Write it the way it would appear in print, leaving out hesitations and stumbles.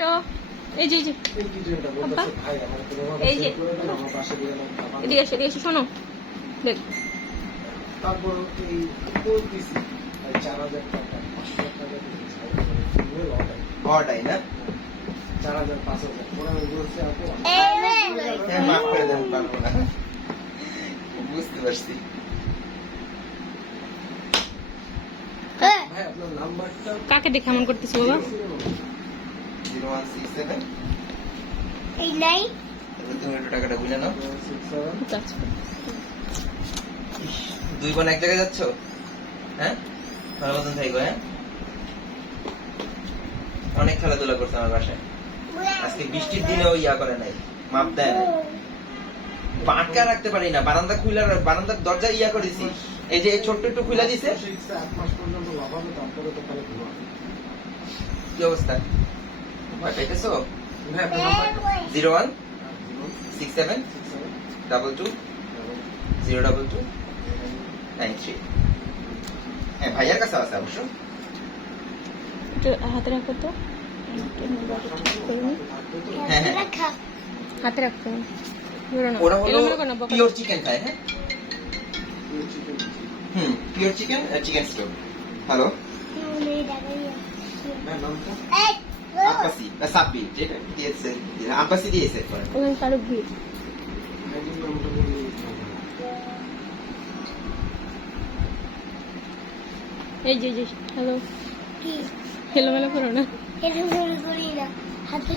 তো এই যে আব্বা, এই যে এদিকে এসে শোনো দেখ। তারপর এই বলতেছি 4,000 টাকা 500 টাকা হওয়াটাই না 4,000 5,000 ওরা বলছে আপু হ্যাঁ মাফ করে দেন, পারবো না, বুঝতে পারছি। ভাই আপনার নাম্বারটা কাকে দেখে এমন করতেছো বাবা? 0167 এই নাই তুমি একটু টাকাটা বুঝে নাও। 67 আচ্ছা, দুই বোন এক জায়গায় যাচ্ছ? হ্যাঁ ভালো মতন থাকো। হ্যাঁ অনেক খেলাধুলা করছে আমার বাসায় আজকে, বৃষ্টির দিনেও ইয়া করে নাই, মাপ দেয় নাই। পাটকা রাখতে পারি না, বারান্দা খুলে, বারান্দার দরজা ইয়া করেছি, এই যে ছোট্ট একটু খুলে দিছে। 8 মাস পর্যন্ত লাভাবে, তারপরে তো তাহলে ঘুমা। কি অবস্থা, ভয় পাইতেছো? ভাই আপনার নাম্বারটা 0167 22 022 93। হ্যাঁ ভাইয়ার কাছে আছে অবশ্য। একটু হাতে রাখো তো, হ্যাঁ হ্যাঁ রাখা হাতে রাখতে হবে। ধরো না, ওরা হলো এলোমেলো করো না, বকা পিওর চিকেন খায়। হ্যাঁ chicken pure chicken, chicken stove. Hello নেই দাঁড়িয়ে ভাই নামটা এই আব্বাসি সাব্বির, যেটা দিয়েছে আব্বাসি দিয়েছে করে। ওখানে কারো ভিড়। আইডি নামটা বললে এই যে হ্যালো, কি এলোমেলো করো না। এরকম করি না হাতে